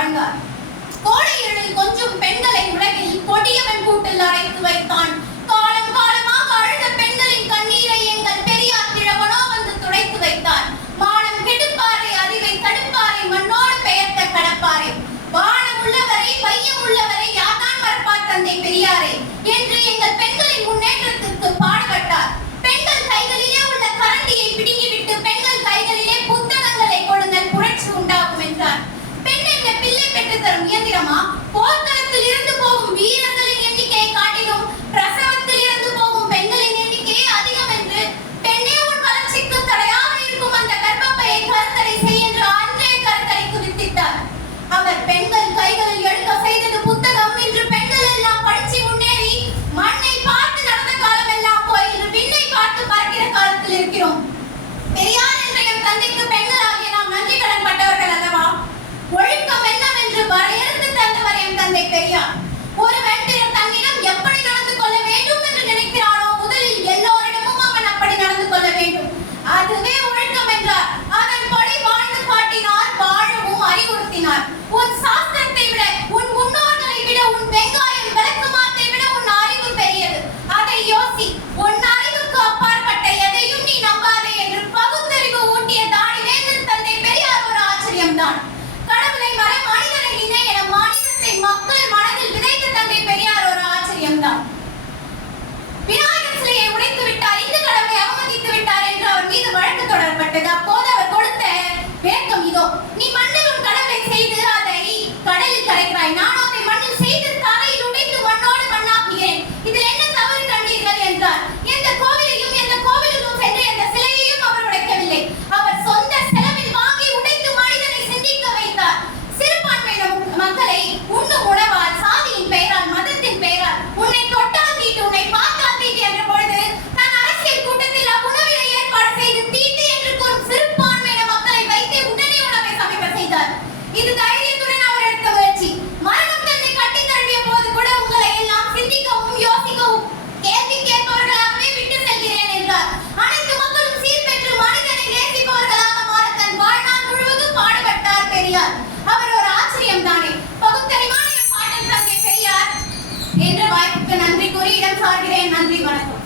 வாழ்ந்தார். கோடையில் கொஞ்சம் பெண்களை உலகில் கொடியவன் கூட்டில் அடைத்து வைத்தான். காலம் காலமாக அழுத பெண்களின் கண்ணீரை எங்கள் பெரியார் கிழவனோ வந்து துடைத்து வைத்தார். மானம் கெடுப்பாரை, அறிவை தடுப்பாரை, மண்ணோடு பெயர்த்த கடப்பாரை, வானம் உள்ளவரை வையம் உள்ளவரை யார்தான் மறப்பார் தந்தை பெரியாரை என்று எங்கள் பெண்களின் முன்னேற்றத்திற்கு பாடுபட்டார். பெண்கள் கைகளிலே உள்ள கரண்டியை பிடுங்கிவிட்டு பெண்கள் கைகளிலே புத்தகங்களை கொடுங்கள், புரட்சி உண்டாகும் என்றார். பெண் என்ன பிள்ளை பெற்று தரும் இயந்திரமா? போர்க்களத்தில் இருந்து போகும் வீரர்களின் எண்ணிக்கையை காட்டிலும் பிரசவத்தில் இருந்து போகும் பெண்களின் எண்ணிக்கையே அதிகம் என்று, பெண்ணே உன் வளர்ச்சிக்கு தடையாக இருக்கும் அந்த கர்ப்பப்பையை கருத்தடை செய் என்று அன்றே கருத்தடைக்கு வித்திட்டார். அவர் பெண்கள் கைகளில் எடுக்க செய்தது புத்தகம். இன்று பெண்கள் எல்லாம் படிச்சு முன்னேறி மண்ணை பார்த்து நடந்த காலம் எல்லாம் போய் இன்று விண்ணை பார்த்து பறக்கிற காலத்தில் இருக்கிறோம். பெரியார் என்ற என் தந்தைக்கு பெண்களாகிய நாம் நன்றி கடன் பட்டவர்கள் அல்லவா? ஒழுக்கம் என்னவென்று வரையறுத்து தந்தவர் என் தந்தை பெரியார். ஒருவன் தன்னிடம் எப்படி நடந்து கொள்ள வேண்டும் என்று நினைக்கிறானோ முதலில் எல்லோரிடமும் அவன் அப்படி நடந்து கொள்ள வேண்டும். அதுவே ஒழுக்கம் என்றார். அதன்படி வாழ்ந்து காட்டினார், வாழவும் அறிவுறுத்தினார். உன் சாஸ்திரத்தை விட, உன் முன்னோர்களை விட, உன் வெங்காயம் விளக்குமாத்தை விட உன் அறிவு பெரியது. அதை யோசி. உன் அறிவுக்கு அப்பாற்பட்ட எதையும் நீ நம்பாதே என்று பகுத்தறிவு ஊட்டிய தாடிவேந்தன் தந்தை பெரியார் ஒரு ஆச்சரியம்தான். கடவுளை மற, மனிதனை நினை என மாநிலத்தை மக்கள் மனதில் விதைத்த தந்தை பெரியார் ஒரு ஆச்சரியம்தான். விநாயகர் சிலையை உடைத்து விட்டார், இந்து கடவுளை அவமதித்து விட்டார் என்று அவர் மீது வழக்கு தொடரப்பட்டது. அப்போது அவர் கொடுத்த வேகம் இதோ: நீ மண்ணில் உன் கடவுளை செய்து அதை கடலில் கரைக்கிறாய், நானும் அதை மண்ணில் செய்து தரையில் உடைத்து மண்ணோடு மண்ணாக்குகிறேன், இதில் என்ன தவறு கண்டீர்கள் என்றார். எந்த கோவிலையும் எந்த கோவிலுக்கும் சென்று எந்த சிலையையும் அவர் உடைக்கவில்லை. அவர் சொந்த செலவில் வாங்கி உடைத்து மனிதனை சிந்திக்க வைத்தார். சிறுபான்மையின மக்களை உண்ணும் உணவால், சாதியின் பெயரால், மதத்தின் பெயரால் உன்னை தொட்டால் தீட்டு, உன்னை பார்த்தால் தீட்டு என்ற பொழுது தன் அரசியல் கூட்டத்தில் அவ்வுணவினை ஏற்பாடு செய்து தீட்டு என்று கூறும் சிறுபான்மையின மக்களை வைத்து உடனே உணவை சமைக்க செய்தார். இது தைரியத்துடன் அவர் எடுத்த முயற்சி. மரணம் தன்னை கட்டி தழுவிய போது கூட உங்களை எல்லாம் சிந்திக்கவும் யோசிக்கவும் கேள்வி கேட்பவர்களாகவே விட்டு செல்கிறேன் என்றார். அனைத்து மக்களும் சீர்பெற்று மனிதனை நேசிப்பவர்களாக மாற தன் வாழ்நாள் முழுவதும் பாடுபட்டார் பெரியார். அவர் ஒரு ஆச்சரியம் தானே. பகுத்தறிவான பாட்டன் தந்தை பெரியார் என்ற வாய்ப்புக்கு நன்றி கூறி இடம் சார்கிறேன். நன்றி, வணக்கம்.